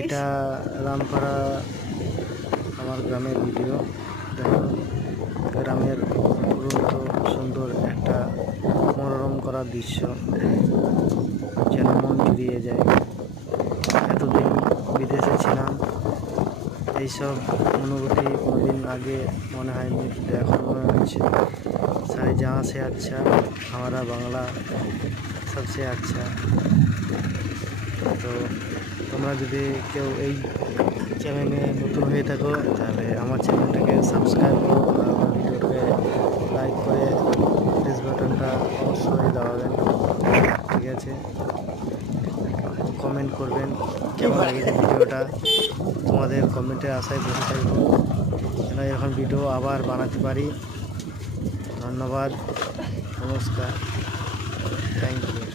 এটা রামপাড়া আমার গ্রামের ভিডিও। দেখো গ্রামের অপূর্ব সুন্দর একটা মনোরম করা দৃশ্য, যেন মন জুড়িয়ে যায়। এতদিন বিদেশে ছিলাম, এইসব অনুভূতি কোনোদিন আগে মনে হয়নি, কিন্তু এখন মনে হচ্ছে सारे जहाँ से अच्छा हमारा বাংলা सबसे अच्छा। তো তোমরা যদি কেউ এই চ্যানেলে নতুন হয়ে থাকো তাহলে আমার চ্যানেলটাকে সাবস্ক্রাইব করো, আর আমার ভিডিওটাকে লাইক করে প্রেস বাটনটা অবশ্যই দাবাবেন, ঠিক আছে? কমেন্ট করবেন কেমন লেগেছে ভিডিওটা, তোমাদের কমেন্টের আশায় বসে থাকবো যেন এখন ভিডিও আবার বানাতে পারি। ধন্যবাদ, নমস্কার, থ্যাংক ইউ।